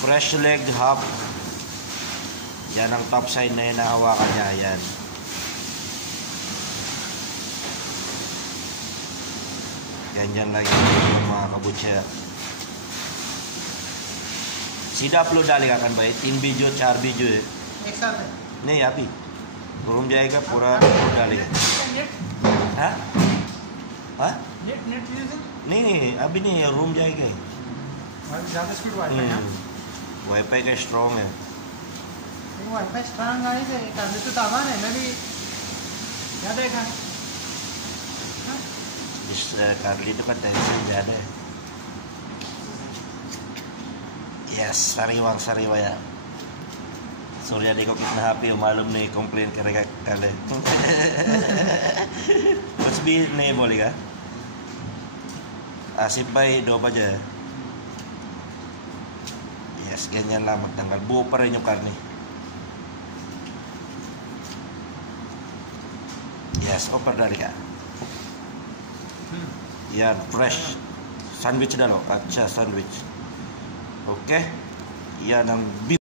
fresh leg hub. Yan ang top side na hinahawakan niya. Yan. Ganyan lang yung mga kabutya. सीधा अपलोड डालेगा अपन भाई 3 वीडियो 4 वीडियो है एक साथ है नहीं अभी रूम जाएगा पूरा अपलोड डालेगा हाँ हाँ नहीं नहीं अभी नहीं रूम जाएगा ज़्यादा स्पीड वाईफाई है वाईफाई का स्ट्रॉन्ग है वाईफाई स्ट्रॉन्ग आने से कर तो तावान है मैं भी क्या देखा इस कारली तो का टेंशन ज़्यादा है Yes, sariwang-sariwa ya. Surya देखो कितना happy हो मालूम नहीं complain करेगा कल. कुछ भी नहीं बोलेगा. Asip bay do pa dyan. Yes, ganyan lang magtanggal. Buo pa rin yung karne. Yes, opar dari ka. Yan, fresh. Sandwich dalo. Acha sandwich. Oke, yan ang beef.